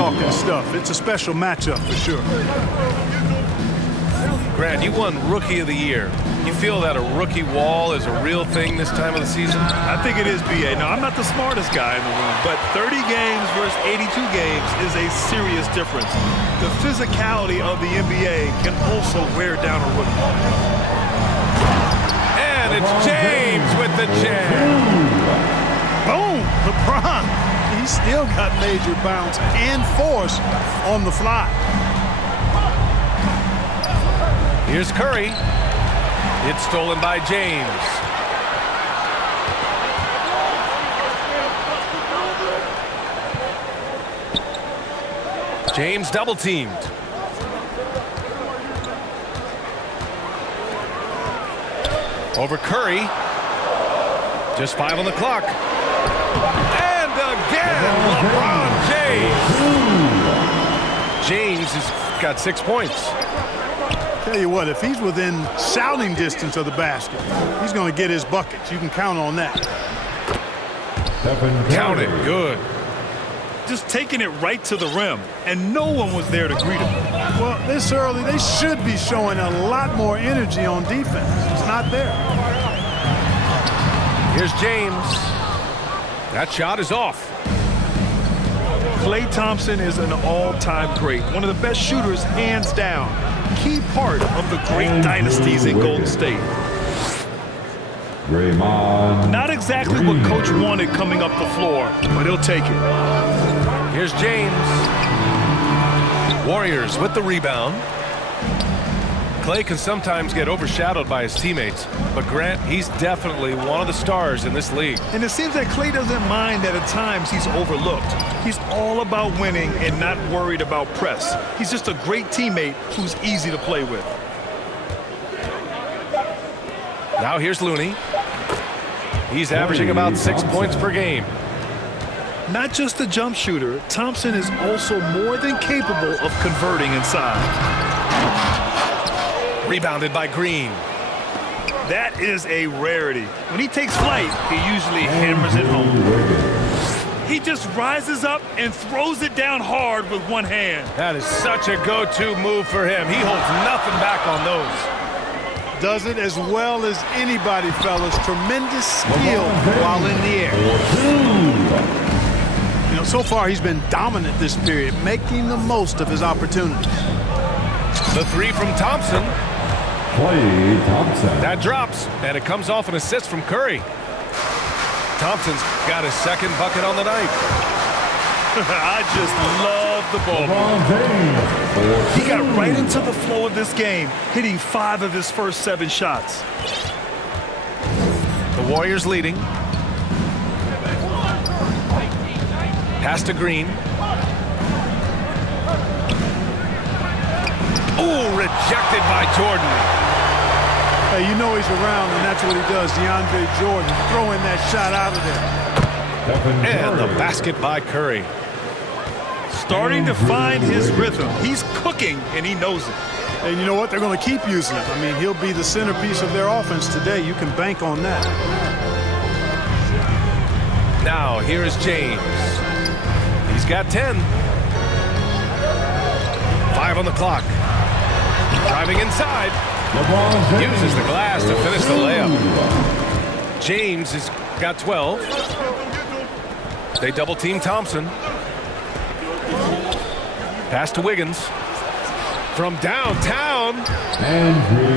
talking stuff. It's a special matchup for sure. Grant, you won Rookie of the Year. You feel that a rookie wall is a real thing this time of the season? I think it is, B.A. Now, I'm not the smartest guy in the room, but 30 games versus 82 games is a serious difference. The physicality of the NBA can also wear down a rookie. And it's James with the jam. Boom! LeBron. He's still got major bounce and force on the fly. Here's Curry. It's stolen by James. James double teamed. Over Curry. Just 5 on the clock. And again, LeBron James. James has got 6 points. Tell you what, if he's within shouting distance of the basket, he's going to get his buckets. You can count on that. Count it. Good. Just taking it right to the rim, and no one was there to greet him. Well, this early, they should be showing a lot more energy on defense. It's not there. Here's James. That shot is off. Klay Thompson is an all-time great, one of the best shooters, hands down. Key part of the great dynasties in Golden State. Not exactly what Coach wanted coming up the floor, but he'll take it. Here's James. Warriors with the rebound. Klay can sometimes get overshadowed by his teammates, but Grant, he's definitely one of the stars in this league. And it seems that Klay doesn't mind that at times he's overlooked. He's all about winning and not worried about press. He's just a great teammate who's easy to play with. Now here's Looney. He's averaging about 6 points per game. Not just a jump shooter, Thompson is also more than capable of converting inside. Rebounded by Green. That is a rarity. When he takes flight, he usually hammers it home. He just rises up and throws it down hard with one hand. That is such a go-to move for him. He holds nothing back on those. Does it as well as anybody, fellas. Tremendous skill while in the air. You know, so far he's been dominant this period, making the most of his opportunities. The three from Thompson. Klay Thompson. That drops, and it comes off an assist from Curry. Thompson's got his second bucket on the night. I just love the ball. He got right into the flow of this game, hitting 5 of his first 7 shots. The Warriors leading. Pass to Green. Ooh, rejected by Jordan. Hey, you know he's around, and that's what he does. DeAndre Jordan throwing that shot out of there. And the basket by Curry. Starting to find his rhythm. He's cooking, and he knows it. And you know what? They're going to keep using him. I mean, he'll be the centerpiece of their offense today. You can bank on that. Now, here is James. He's got 10. 5 on the clock. Driving inside. Uses the glass to finish the layup. James has got 12. They double team Thompson. Pass to Wiggins. From downtown.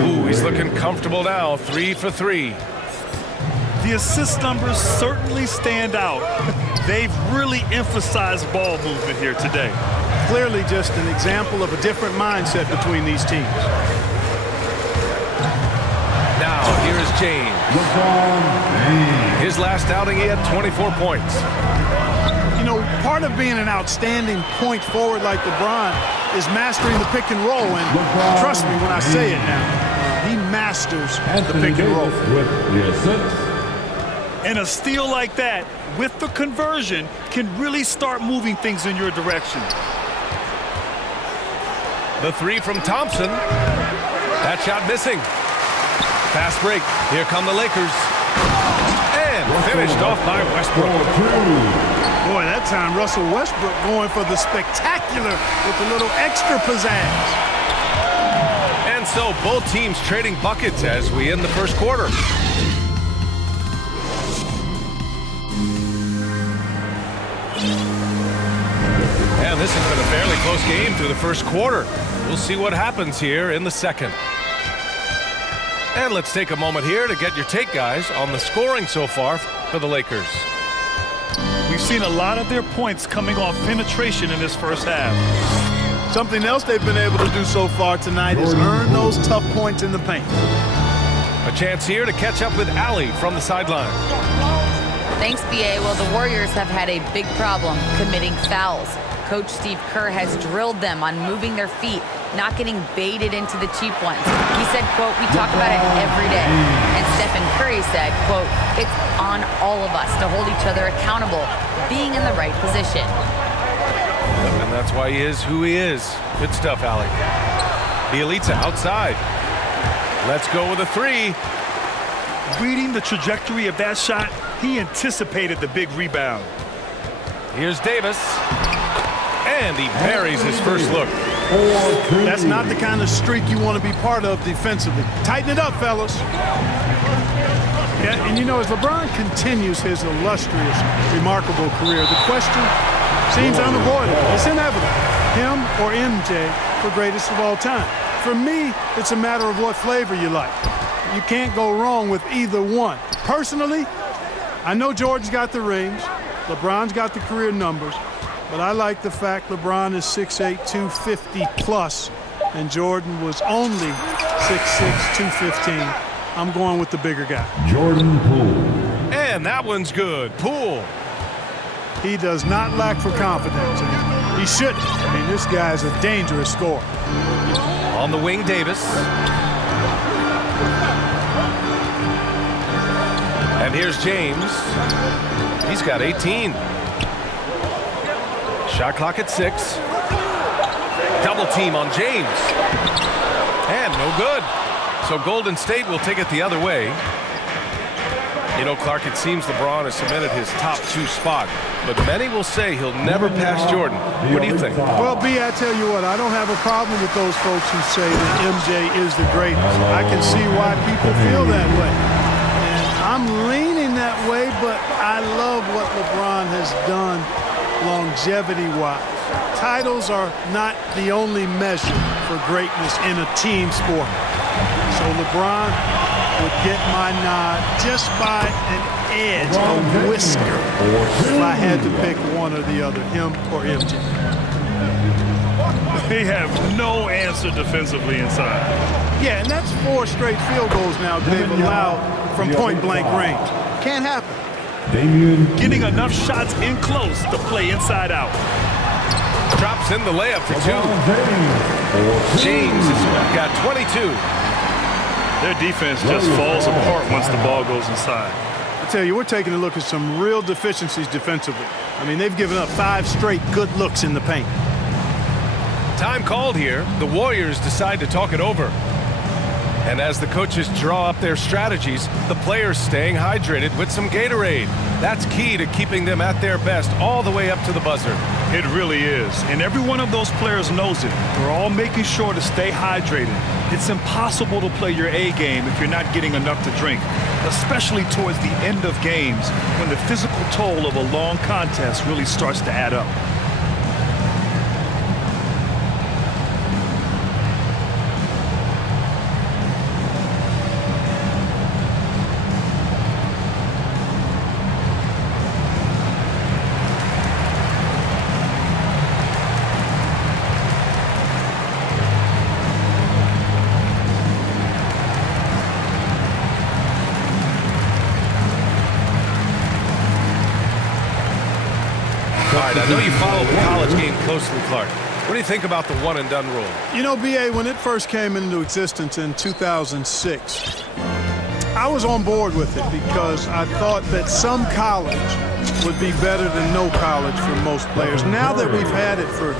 Ooh, he's looking comfortable now. 3 for 3. The assist numbers certainly stand out. They've really emphasized ball movement here today. Clearly just an example of a different mindset between these teams. Now, here is James. His last outing, he had 24 points. You know, part of being an outstanding point forward like LeBron is mastering the pick and roll. And trust me when I say it now, he masters the pick and roll. And a steal like that, with the conversion, can really start moving things in your direction. The 3 from Thompson. That shot missing. Fast break. Here come the Lakers. And And finished off by Westbrook. Boy, that time Russell Westbrook going for the spectacular with a little extra pizzazz. And so both teams trading buckets as we end the first quarter. And this has been a fairly close game through the first quarter. We'll see what happens here in the second. And let's take a moment here to get your take, guys, on the scoring so far for the Lakers. We've seen a lot of their points coming off penetration in this first half. Something else they've been able to do so far tonight is earn those tough points in the paint. A chance here to catch up with Allie from the sideline. Thanks, B.A. Well, the Warriors have had a big problem committing fouls. Coach Steve Kerr has drilled them on moving their feet, not getting baited into the cheap ones. He said, quote, we talk about it every day. And Stephen Curry said, quote, it's on all of us to hold each other accountable, being in the right position. And that's why he is who he is. Good stuff, Allie. Bielitsa outside. Let's go with a three. Reading the trajectory of that shot, he anticipated the big rebound. Here's Davis. And he buries his first look. That's not the kind of streak you want to be part of defensively. Tighten it up, fellas. Yeah, and you know, as LeBron continues his illustrious, remarkable career, the question seems unavoidable. It's inevitable. Him or MJ for greatest of all time. For me, it's a matter of what flavor you like. You can't go wrong with either one. Personally, I know Jordan's got the rings. LeBron's got the career numbers. But I like the fact LeBron is 6'8", 250 plus, and Jordan was only 6'6", 215. I'm going with the bigger guy. Jordan Poole. And that one's good. Poole. He does not lack for confidence, and he shouldn't. I mean, this guy's a dangerous scorer. On the wing, Davis. And here's James. He's got 18. Shot clock at 6. Double team on James. And no good. So Golden State will take it the other way. You know, Clark, it seems LeBron has cemented his top 2 spot, but many will say he'll never pass Jordan. What do you think? Well, B, I tell you what, I don't have a problem with those folks who say that MJ is the greatest. I can see why people feel that way. And I'm leaning that way, but I love what LeBron has done longevity-wise. Titles are not the only measure for greatness in a team sport. So LeBron would get my nod just by an edge, a whisker, if I had to pick one or the other, him or MJ. They have no answer defensively inside. Yeah, and that's 4 straight field goals now they've allowed from point-blank range. Can't happen. Getting enough shots in close to play inside out. Drops in the layup for 2. James has got 22. Their defense just falls apart once the ball goes inside. I tell you, we're taking a look at some real deficiencies defensively. I mean, they've given up 5 straight good looks in the paint. Time called here. The Warriors decide to talk it over. And as the coaches draw up their strategies, the players staying hydrated with some Gatorade. That's key to keeping them at their best all the way up to the buzzer. It really is. And every one of those players knows it. We're all making sure to stay hydrated. It's impossible to play your A game if you're not getting enough to drink, especially towards the end of games when the physical toll of a long contest really starts to add up. I know you follow the college game closely, Clark. What do you think about the one-and-done rule? You know, B.A., when it first came into existence in 2006, I was on board with it because I thought that some college would be better than no college for most players. Now that we've had it for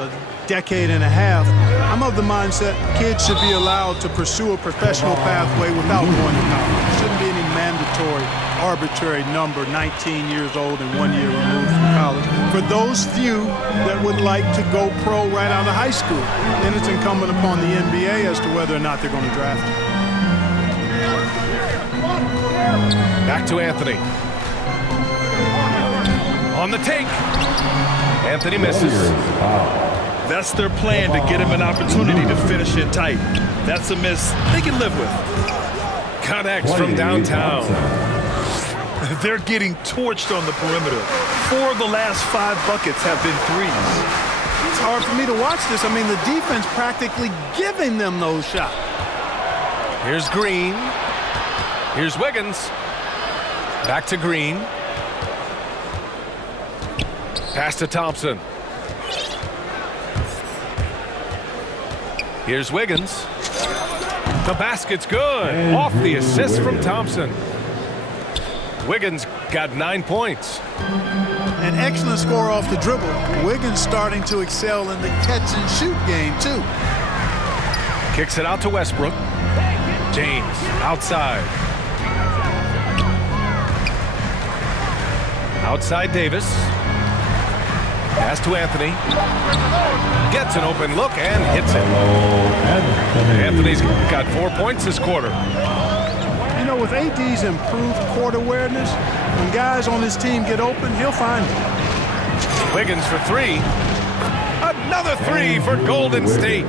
a decade and a half, I'm of the mindset kids should be allowed to pursue a professional pathway without going to college. There shouldn't be any mandatory, arbitrary number, 19 years old and 1 year removed from college. For those few that would like to go pro right out of high school, then it's incumbent upon the NBA as to whether or not they're going to draft them. Back to Anthony. On the take. Anthony misses. That's their plan, to get him an opportunity to finish it tight. That's a miss they can live with. Connects from downtown. They're getting torched on the perimeter. 4 of the last 5 buckets have been threes. It's hard for me to watch this. I mean, the defense practically giving them those shots. Here's Green. Here's Wiggins. Back to Green. Pass to Thompson. Here's Wiggins. The basket's good. Off the assist from Thompson. Wiggins got 9 points. An excellent score off the dribble. Wiggins starting to excel in the catch-and-shoot game, too. Kicks it out to Westbrook. James outside. Outside Davis. Pass to Anthony. Gets an open look and hits it. Anthony's got 4 points this quarter. You know, with AD's improved court awareness, when guys on his team get open, he'll find them. Wiggins for 3. Another 3 for Golden State.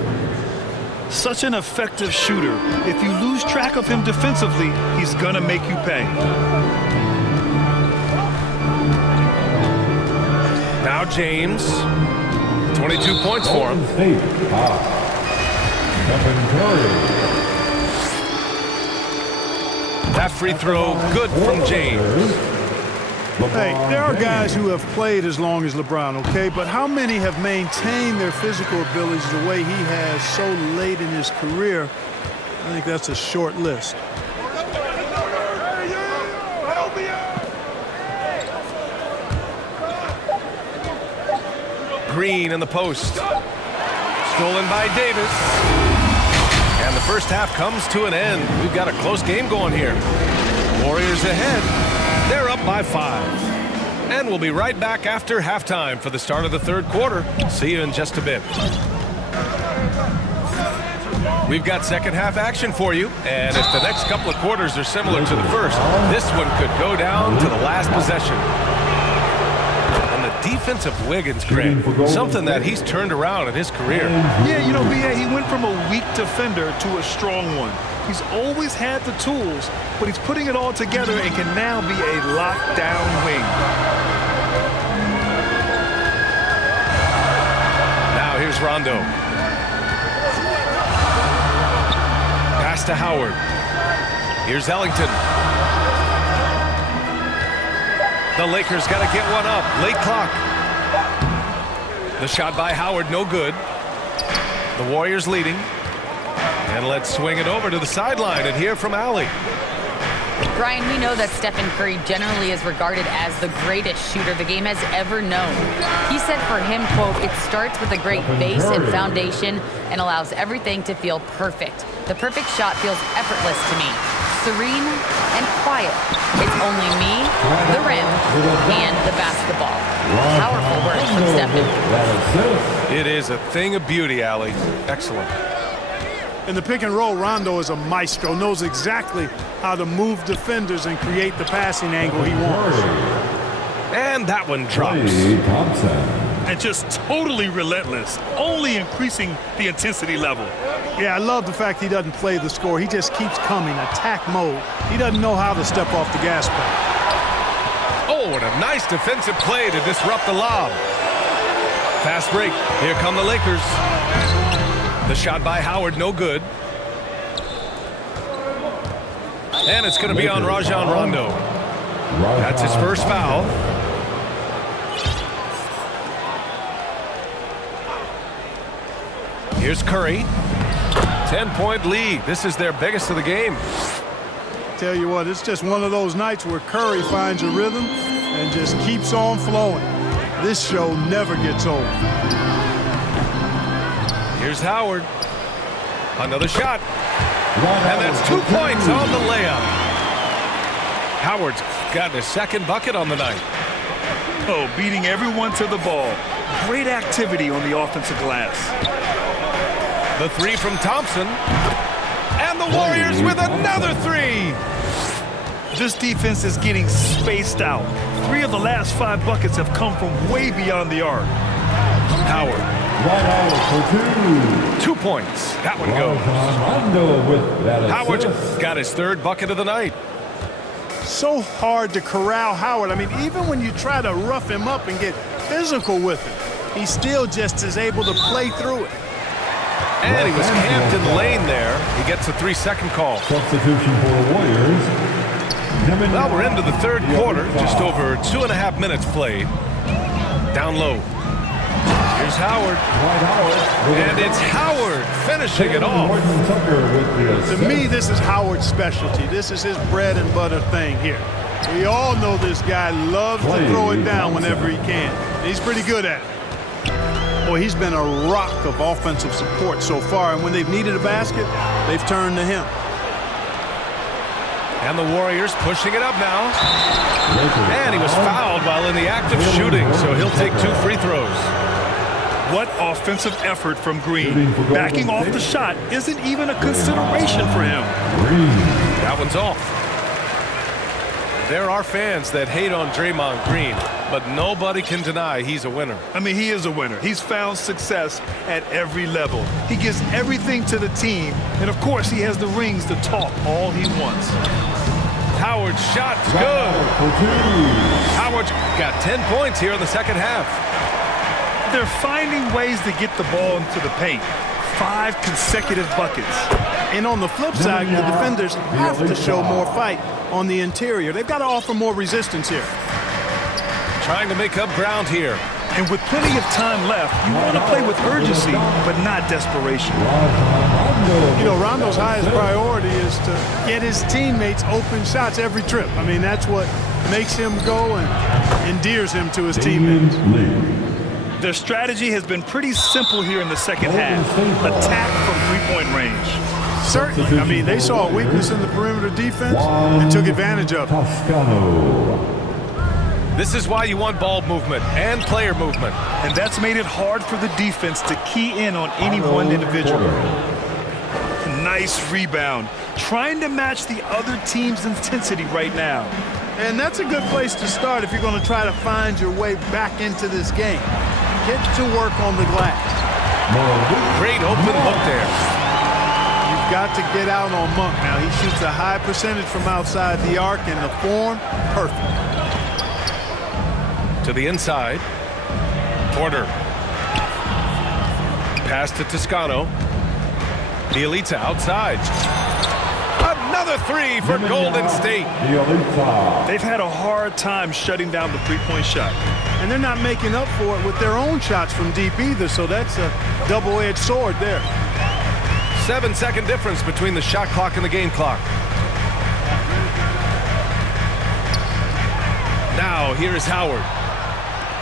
Such an effective shooter. If you lose track of him defensively, he's gonna make you pay. Now James. 22 points for him. That free throw good from James. Hey, there are guys who have played as long as LeBron, okay? But how many have maintained their physical abilities the way he has so late in his career? I think that's a short list. Green in the post. Stolen by Davis. And the first half comes to an end. We've got a close game going here. Warriors ahead. They're up by 5. And we'll be right back after halftime for the start of the third quarter. See you in just a bit. We've got second half action for you. And if the next couple of quarters are similar to the first, this one could go down to the last possession. Defensive Wiggins, Grant, something that he's turned around in his career. Yeah, you know, B.A., he went from a weak defender to a strong one. He's always had the tools, but he's putting it all together and can now be a lockdown wing. Now here's Rondo. Pass to Howard. Here's Ellington. The Lakers got to get one up. Late clock. The shot by Howard, no good. The Warriors leading. And let's swing it over to the sideline and hear from Allie. Brian, we know that Stephen Curry generally is regarded as the greatest shooter the game has ever known. He said for him, quote, "It starts with a great base and foundation and allows everything to feel perfect. The perfect shot feels effortless to me. Serene and quiet. It's only me, the rim, and the basketball." Powerful words from Stephen. It is a thing of beauty, Allie. Excellent. In the pick and roll, Rondo is a maestro, knows exactly how to move defenders and create the passing angle he wants. And that one drops. And just totally relentless, only increasing the intensity level. Yeah, I love the fact he doesn't play the score. He just keeps coming, attack mode. He doesn't know how to step off the gas pedal. Oh, and a nice defensive play to disrupt the lob. Fast break. Here come the Lakers. The shot by Howard, no good. And it's going to be on Rajon Rondo. That's his first foul. Here's Curry. 10-point lead. This is their biggest of the game. Tell you what, it's just one of those nights where Curry finds a rhythm and just keeps on flowing. This show never gets old. Here's Howard. Another shot. And that's 2 points on the layup. Howard's gotten his second bucket on the night. Oh, beating everyone to the ball. Great activity on the offensive glass. The three from Thompson. And the Warriors with another three. This defense is getting spaced out. 3 of the last 5 buckets have come from way beyond the arc. Howard. Right out for 2. 2 points. That one goes. Rondo with that Howard's assist. got his third bucket of the night. So hard to corral Howard. I mean, even when you try to rough him up and get physical with him, he still just is able to play through it. And he was camped in the lane there. He gets a 3-second call. Substitution for the Warriors. Well, we're into the third quarter. Just over 2.5 minutes played. Down low. Here's Howard. And it's Howard finishing it off. To me, this is Howard's specialty. This is his bread and butter thing here. We all know this guy loves to throw it down whenever he can. He's pretty good at it. Boy, he's been a rock of offensive support so far, and when they've needed a basket, they've turned to him. And the Warriors pushing it up now. And he was fouled while in the act of shooting, so he'll take 2 free throws. What offensive effort from Green. Backing off the shot isn't even a consideration for him. That one's off. There are fans that hate on Draymond Green, but nobody can deny he's a winner. I mean, he is a winner. He's found success at every level. He gives everything to the team, and of course, he has the rings to talk all he wants. Howard's shot's good. Howard's got 10 points here in the second half. They're finding ways to get the ball into the paint. 5 consecutive buckets. And on the flip side, the defenders have to show more fight on the interior. They've got to offer more resistance here. Trying to make up ground here. And with plenty of time left, you want to play with urgency, but not desperation. You know, Rondo's highest priority is to get his teammates open shots every trip. I mean, that's what makes him go and endears him to his teammates. Their strategy has been pretty simple here in the second half. Attack from 3-point range. Certainly. I mean, they saw a weakness in the perimeter defense and took advantage of it. This is why you want ball movement and player movement. And that's made it hard for the defense to key in on any one individual. Nice rebound. Trying to match the other team's intensity right now. And that's a good place to start if you're going to try to find your way back into this game. Get to work on the glass. Great open look there. You've got to get out on Monk now. He shoots a high percentage from outside the arc, and the form, perfect. To the inside. Porter. Pass to Toscano. Bielitsa outside. Another 3 for Golden State. They've had a hard time shutting down the 3-point shot. And they're not making up for it with their own shots from deep either, so that's a double-edged sword there. 7-second difference between the shot clock and the game clock. Now, here is Howard.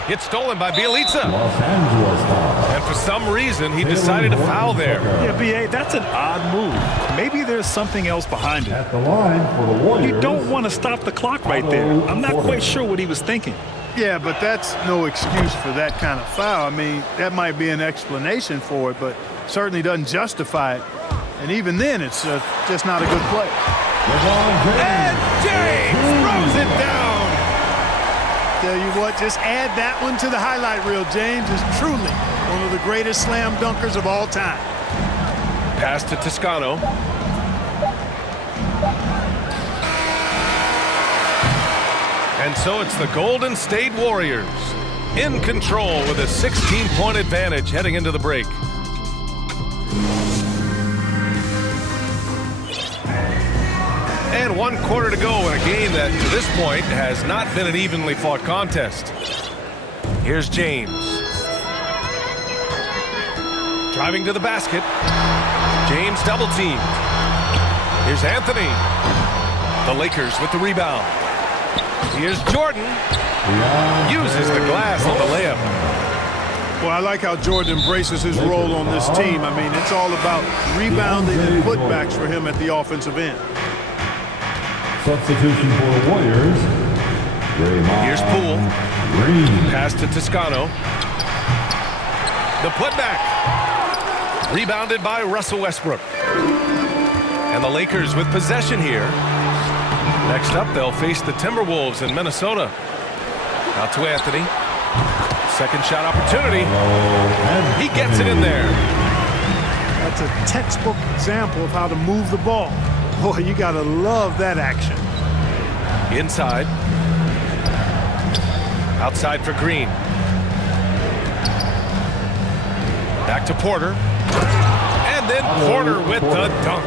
Gets stolen by Bielitsa. And for some reason, he decided to foul there. Yeah, B.A., that's an odd move. Maybe there's something else behind it. At the line for the Warriors. You don't want to stop the clock right there. I'm not quite sure what he was thinking. Yeah, but that's no excuse for that kind of foul. I mean, that might be an explanation for it, but certainly doesn't justify it. And even then, it's just not a good play. And James throws it down. Tell you what, just add that one to the highlight reel. James is truly one of the greatest slam dunkers of all time. Pass to Toscano. And so it's the Golden State Warriors in control with a 16-point advantage heading into the break. And 1 quarter to go in a game that, to this point, has not been an evenly fought contest. Here's James. Driving to the basket. James double-teamed. Here's Anthony. The Lakers with the rebound. Here's Jordan. Uses the glass on the layup. Well, I like how Jordan embraces his role on this team. I mean, it's all about rebounding and putbacks for him at the offensive end. Substitution for the Warriors. Here's Poole. Green. Pass to Toscano. The putback. Rebounded by Russell Westbrook. And the Lakers with possession here. Next up, they'll face the Timberwolves in Minnesota. Out to Anthony. Second shot opportunity. He gets it in there. That's a textbook example of how to move the ball. Boy, you got to love that action. Inside. Outside for Green. Back to Porter. And then Porter with the dunk.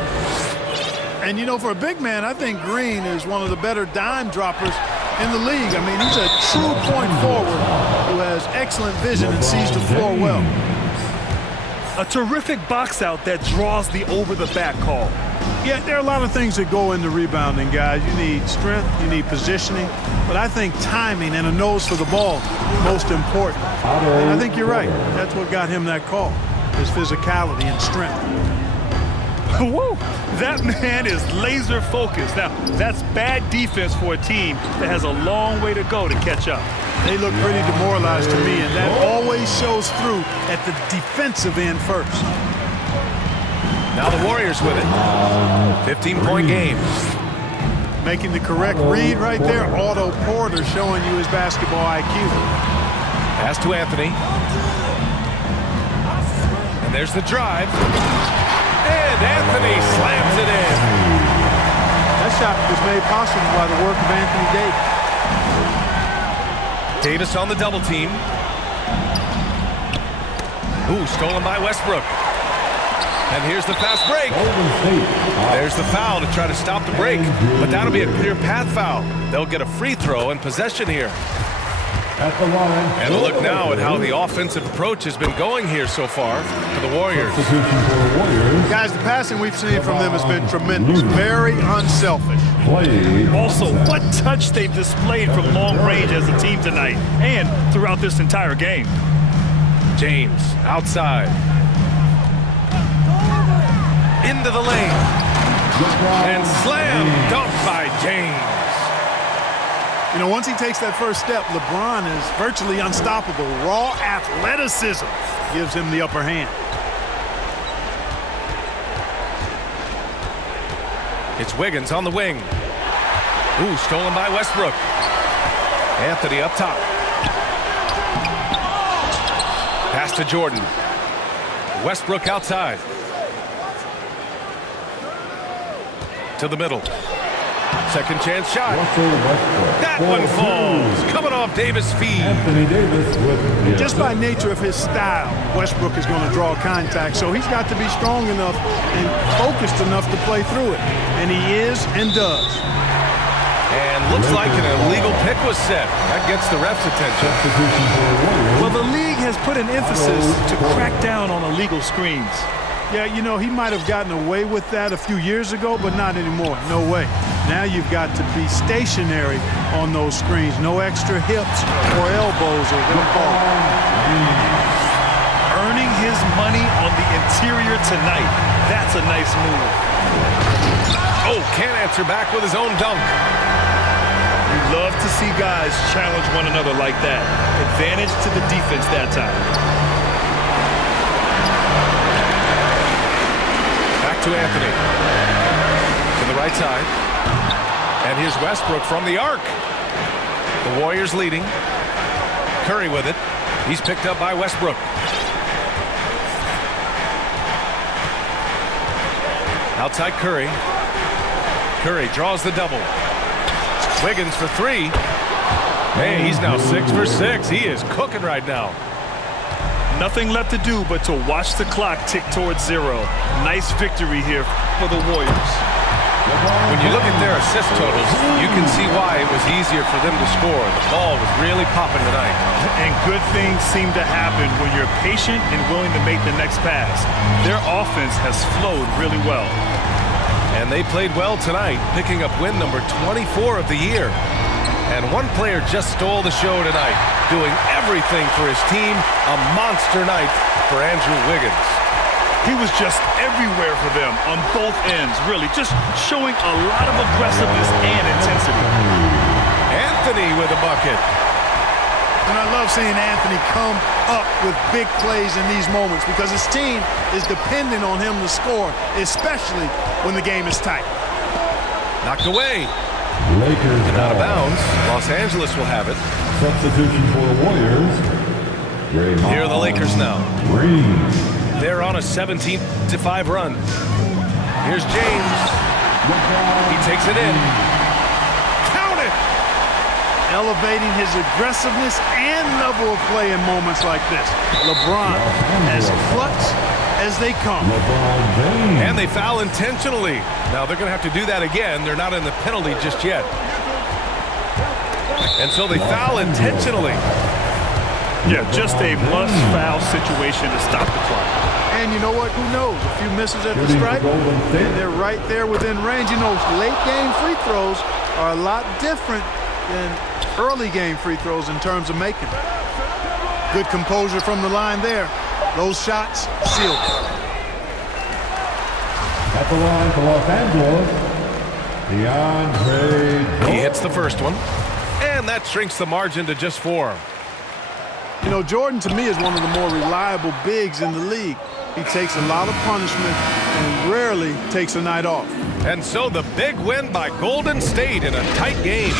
And, you know, for a big man, I think Green is one of the better dime droppers in the league. I mean, he's a true point forward who has excellent vision and sees the floor well. A terrific box out that draws the over-the-back call. Yeah, there are a lot of things that go into rebounding, guys. You need strength, you need positioning, but I think timing and a nose for the ball most important. And I think you're right. That's what got him that call, his physicality and strength. Woo! That man is laser focused. Now, that's bad defense for a team that has a long way to go to catch up. They look pretty demoralized to me, and that always shows through at the defensive end first. Now the Warriors with it. 15-point game. Making the correct read right there. Otto Porter showing you his basketball IQ. Pass to Anthony. And there's the drive. And Anthony slams it in. That shot was made possible by the work of Anthony Davis. Davis on the double team. Ooh, stolen by Westbrook. And here's the fast break. There's the foul to try to stop the break. But that'll be a clear path foul. They'll get a free throw in possession here. At the line. And a look now at how the offensive approach has been going here so far for the Warriors. Substitution for the Warriors. Guys, the passing we've seen from them has been tremendous. Very unselfish. Play. Also, what touch they've displayed from long range as a team tonight and throughout this entire game. James outside. Into the lane. And slam dunk by James. You know, once he takes that first step, LeBron is virtually unstoppable. Raw athleticism gives him the upper hand. It's Wiggins on the wing. Ooh, stolen by Westbrook. Anthony up top. Pass to Jordan. Westbrook outside. To the middle. Second chance shot. That one falls. Coming off Davis' feet. Anthony Davis with the Just by nature of his style, Westbrook is going to draw contact, so he's got to be strong enough and focused enough to play through it. And he is and does. And looks like an illegal pick was set. That gets the ref's attention. substitution for the Warriors. Well, the league has put an emphasis to crack down on illegal screens. Yeah, you know, he might have gotten away with that a few years ago, but not anymore. No way. Now you've got to be stationary on those screens. No extra hips or elbows or what call Earning his money on the interior tonight. That's a nice move. Oh, can't answer back with his own dunk. You love to see guys challenge one another like that. Advantage to the defense that time. Back to Anthony. To the right side. And here's Westbrook from the arc. The Warriors leading. Curry with it. He's picked up by Westbrook. Outside Curry. Curry draws the double. Wiggins for three. Hey, he's now 6 for 6. He is cooking right now. Nothing left to do but to watch the clock tick towards zero. Nice victory here for the Warriors. When you look at their assist totals, you can see why it was easier for them to score. The ball was really popping tonight. And good things seem to happen when you're patient and willing to make the next pass. Their offense has flowed really well. And they played well tonight, picking up win number 24 of the year. And one player just stole the show tonight, doing everything for his team. A monster night for Andrew Wiggins. He was just everywhere for them on both ends, really, just showing a lot of aggressiveness and intensity. Anthony with a bucket. And I love seeing Anthony come up with big plays in these moments because his team is dependent on him to score, especially when the game is tight. Knocked away. Lakers And out of ball. bounds. Los Angeles will have it. Substitution for Warriors. Draymond Here are the Lakers now. Green. They're on a 17-5 run. Here's James. He takes it in. Count it! Elevating his aggressiveness and level of play in moments like this. LeBron as clutch as they come. LeBron James. And they foul intentionally. Now they're going to have to do that again. They're not in the penalty just yet. And so they foul intentionally. Yeah, just a must-foul situation to stop the clock. And you know what? Who knows? A few misses at the Shooting for stripe, Golden State. and they're right there within range. You know, late game free throws are a lot different than early game free throws in terms of making them. Good composure from the line there. Those shots sealed. At the line for Los Angeles, DeAndre Jordan. He hits the first one. And that shrinks the margin to just 4. You know, Jordan to me is one of the more reliable bigs in the league. He takes a lot of punishment and rarely takes a night off. And so the big win by Golden State in a tight game.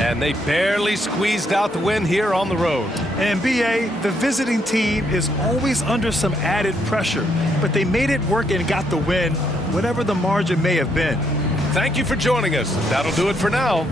And they barely squeezed out the win here on the road. And BA, the visiting team is always under some added pressure, but they made it work and got the win, whatever the margin may have been. Thank you for joining us. That'll do it for now.